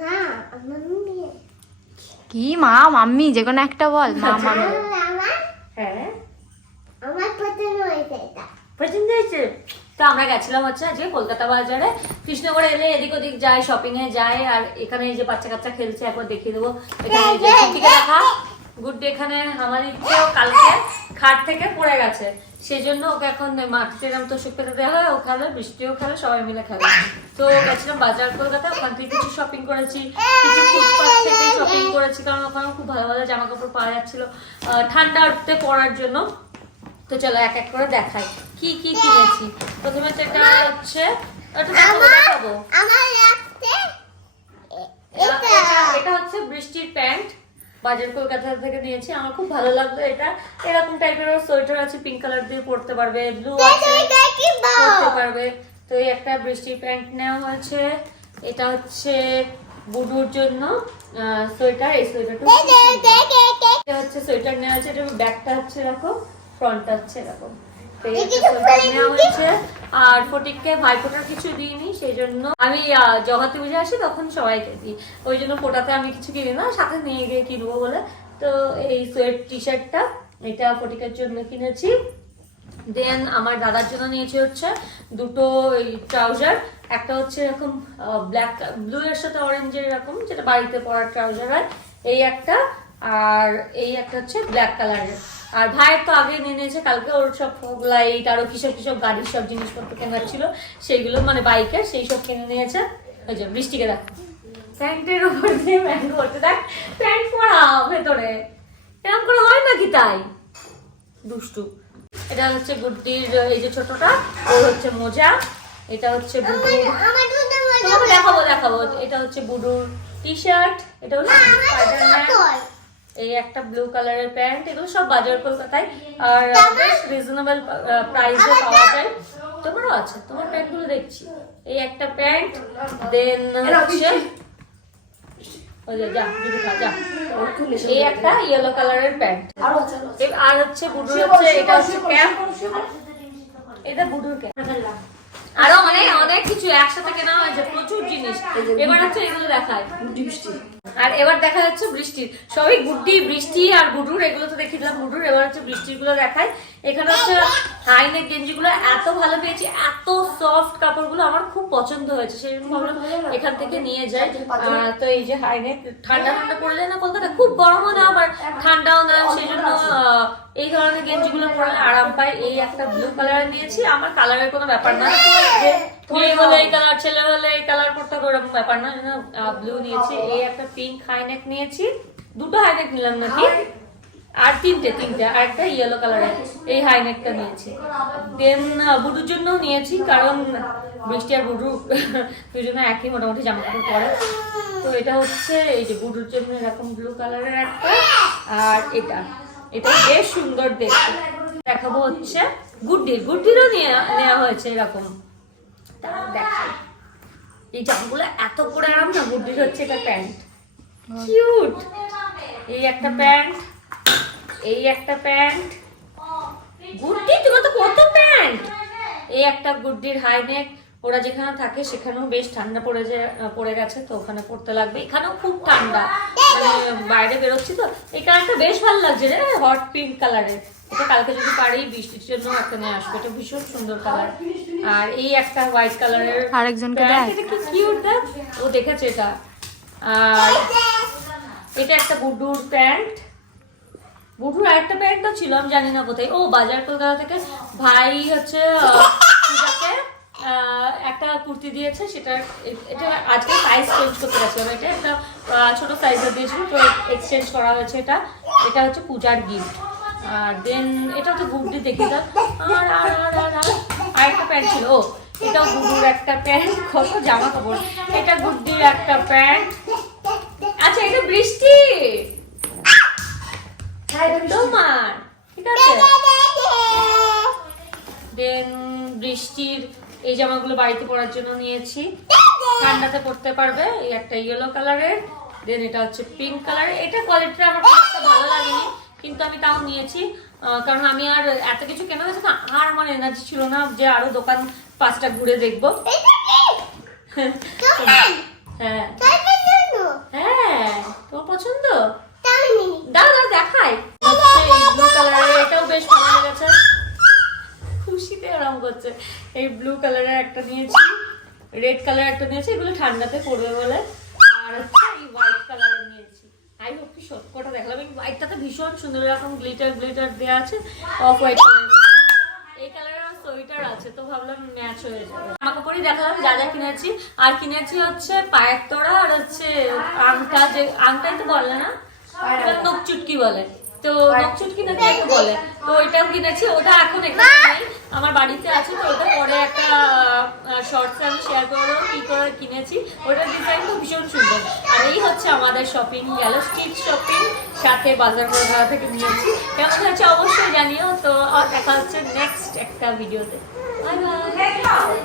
না আমার কি মা মাম্মি যে কোনো একটা বল মা মাম্মি। হ্যাঁ। আমার পছন্দ হয়েছে এটা। পছন্দ হয়েছে? তো আমরা গেছিলাম হচ্ছে আজকে কলকাতা বাজারে। কৃষ্ণগড়ে এলে এদিক ওদিক যায় শপিং এ যায় আর এখানে এই যে বাচ্চা কাচ্চা খেলছে একবার দেখিয়ে দেবো। এখানে দেখা গুড্ডি এখানে আমার ইচ্ছেও কালকে খাট থেকে পড়ে গেছে। সেই জন্য ওকে এখন মাটিতে এরকম তো শুকতে দেওয়া হয় ও খেলে বৃষ্টিও খেলে সবাই মিলে খেলে। তো গেছিলাম বাজার কলকাতা ওখান থেকে কিছু শপিং করেছি কিছু ফুটপাথ থেকে শপিং করেছি কারণ ওখানে খুব ভালো ভালো জামা কাপড় পাওয়া যাচ্ছিল আহ, ঠান্ডাতে পরার জন্য। তো চলো এক এক করে দেখাই। কি কি কিনেছি? প্রথমে তো এটা হচ্ছে দেখাবো দেখাবো আমার লাগছে এ- এটা এটা এটা- এটা হচ্ছে বৃষ্টির প্যান্ট বাজার কলকাতা থেকে নিয়েছি। আমার খুব ভালো লাগল এটা। এরকম টাইপের সোয়েটার আছে পিঙ্ক কালার দিয়ে পরতে পারবে ব্লু আছে পরতে পারবে। তো এই একটা বৃষ্টি প্যান্ট নেওয়া হয়েছে। এটা হচ্ছে বুডুর জন্য সোয়েটার। এই সোয়েটারটা এটা হচ্ছে সোয়েটার নেওয়া হয়েছে এটা ব্যাকটা হচ্ছে এরকম ফ্রন্টটা হচ্ছে এরকম। হয়েছে। আর ফটিককে ভাইফোঁটার কিছু দিইনি সেই জন্য আমি জগাতে বুঝে আসি তখন সবাইকে দিই। ওই জন্য ফোটাতে আমি কিছু কিনি না সাথে নিয়ে গিয়ে কিনবো বলে? তো এই সোয়েট টি শার্টটা এটা ফটিকের জন্য কিনেছি। দেন আমার দাদার জন্য নিয়েছি হচ্ছে দুটো ট্রাউজার একটা হচ্ছে এরকম ব্ল্যাক ব্লু এর সাথে অরেঞ্জের এরকম যেটা বাড়িতে পরার ট্রাউজার হয়। এই একটা আর এই একটা হচ্ছে ব্ল্যাক কালারের আর ভাইয়ের তো আগে নিয়ে নিয়েছে কালকে ওর সব লাইট আরও কিসব কিসব গাড়ির সব জিনিসপত্র কেনার ছিল সেইগুলো মানে বাইকের সেই সব কিনে নিয়েছে। ওই যে বৃষ্টিকে দেখ। প্যান্টের উপর দিয়ে প্যান্ট করতে দেখ প্যান্ট পরা ভেতরে। এরকম করে হয় নাকি তাই? দুষ্টু। এটা হচ্ছে গুড্ডির এই যে ছোটটা ওর হচ্ছে মোজা। এটা হচ্ছে বুডুর। দেখাবো দেখাবো। এটা হচ্ছে বুডুর টি শার্ট এটা হচ্ছে এই একটা ব্লু কালারের প্যান্ট এগুলো সব বাজার কলকাতায়। আর বেশ রিজনেবল প্রাইসে পাওয়া যায়। তোমারও আছে তোমার প্যান্টগুলো দেখছি। এই একটা প্যান্ট দেন হচ্ছে ওই যে, যা দিদি খা যা। এই একটা ইয়েলো কালারের প্যান্ট আর হচ্ছে বুডুর হচ্ছে এটা হচ্ছে এটা বুডুর ক্যাপ আরও অনেক কিছু একসাথে কেনা হয়েছে প্রচুর জিনিস। এবার হচ্ছে এগুলো দেখায়। আর এবার দেখা যাচ্ছে বৃষ্টির সবই গুড্ডি বৃষ্টি আর গুডুর এগুলো তো দেখে দিলাম গুডুর এবার হচ্ছে বৃষ্টিরগুলো দেখায়। এখানে হচ্ছে গেঞ্জিগুলো এত ভালো পেয়েছি এত সফট কাপড়গুলো আমার খুব পছন্দ হয়েছে। সেই জন্য এখান থেকে নিয়ে যাই। তো এই যে হাইনেক ঠান্ডা ঠান্ডা পড়ে যায় না কলকাতা খুব গরমও না আবার ঠান্ডাও না। সেই জন্য আহ, এই ধরনের গেঞ্জিগুলো পরলে আরাম পায় এই একটা ব্লু কালার নিয়েছি। আমার কালারের কোনো ব্যাপার না। মেয়ে হলে এই কালার ছেলে হলে এই কালার করতে হবে ওরকম ব্যাপার না ব্লু নিয়েছি এই একটা পিঙ্ক হাইনেক নিয়েছি দুটো হাইনেক নিলাম নাকি? আর তিনটে তিনটে আর একটা ইয়েলো কালারের এই হাইনেকটা নিয়েছি। দেন বুডুর জন্য নিয়েছি কারণ বৃষ্টি আর বুডু দুজনে একই মোটামুটি জামা কাপড় পরে। তো এটা হচ্ছে এই যে বুডুর জন্য এরকম ব্লু কালারের একটা। আর এটা এটা বেশ সুন্দর দেখতে। দেখাবো হচ্ছে গুড্ডির। গুড্ডিরও নিয়ে নেওয়া হয়েছে এরকম। এই জামাগুলো এত করে আরাম না? গুড্ডির হচ্ছে এটা প্যান্ট। কিউট। এই একটা প্যান্ট এই একটা প্যান্ট। গুড্ডি তোমার তো কত প্যান্ট? এই একটা গুড্ডির হাই নেক ওরা যেখানে থাকে সেখানেও বেশ ঠান্ডা পড়ে যে পড়ে গেছে তো ওখানে পড়তে লাগবে। এখানেও খুব ঠান্ডা। মানে বাইরে বেরোচ্ছি তো। এই কালারটা বেশ ভালো লাগছে রে হট পিঙ্ক কালারের এটা কালকে যদি পারি বৃষ্টির জন্য একটা নিয়ে আসব। এটা ভীষণ সুন্দর কালার আর এই একটা হোয়াইট কালারের আরেকজনকে প্যান্ট, দেখ। এটা কি কিউট দেখ? ও দেখেছে এটা। আর এটা একটা গুড্ডুর প্যান্ট বুটুর আরেকটা প্যান্টও ছিল আমি জানি না কোথায়। ও বাজার কলকাতা থেকে ভাই হচ্ছে পূজাকে একটা কুর্তি দিয়েছে সেটা এটা আজকে সাইজ চেঞ্জ করতে গেছে এটা একটা ছোট সাইজের দিয়েছিল তো এক্সচেঞ্জ করা হয়েছে এটা। এটা হচ্ছে পূজার গিফট আর দেন এটা তো গুড্ডি দেখি আর আর আর আর। আরেকটা প্যান্ট ছিল ও এটাও গুড্ডুর একটা প্যান্ট কত জামা কাপড় এটা গুড্ডির একটা প্যান্ট। আচ্ছা এটা বৃষ্টি। তোমার ঠিক আছে? দেন বৃষ্টির এই জামাগুলো বাড়িতে পরার জন্য নিয়েছি। ঠান্ডাতে পরতে পারবে এই একটা ইয়েলো কালারের দেন এটা হচ্ছে পিঙ্ক কালারের এটা কোয়ালিটিটা আমার খুব একটা ভালো লাগেনি। আমি তাও নিয়েছি। কারণ আমি আর এত কিছু কেনা হয়েছে না আর আমার এনার্জি ছিল না যে আরও দোকান পাঁচটা ঘুরে দেখব। হ্যাঁ। পছন্দ? হ্যাঁ, এটাও বেশ ভালো লেগেছে। খুশিতে করছে। এই ব্লু কালারের একটা নিয়েছি রেড একটা নিয়েছি এগুলো ঠান্ডাতে পড়বে বলে। আর সবকটা দেখলাম। এই হোয়াইটটাতে ভীষণ সুন্দর, এরকম গ্লিটার গ্লিটার দেওয়া আছে অফ হোয়াইট হয়ে না বলে। তো একটা ওইটাও কিনেছি, ওটা এখন নেই। আমার বাড়িতে আছে, তো ওটা পরে একটা শর্টস আমি শেয়ার করে দেবো কি করে কিনেছি। ওটার ডিজাইন তো ভীষণ সুন্দর। এই হচ্ছে আমাদের শপিং গেল স্ট্রিট শপিং সাথে বাজার বাজার থেকে নিয়েছি। কেমন হয়েছে অবশ্যই জানিও, তো দেখা হচ্ছে নেক্সট একটা ভিডিওতে বাই বাই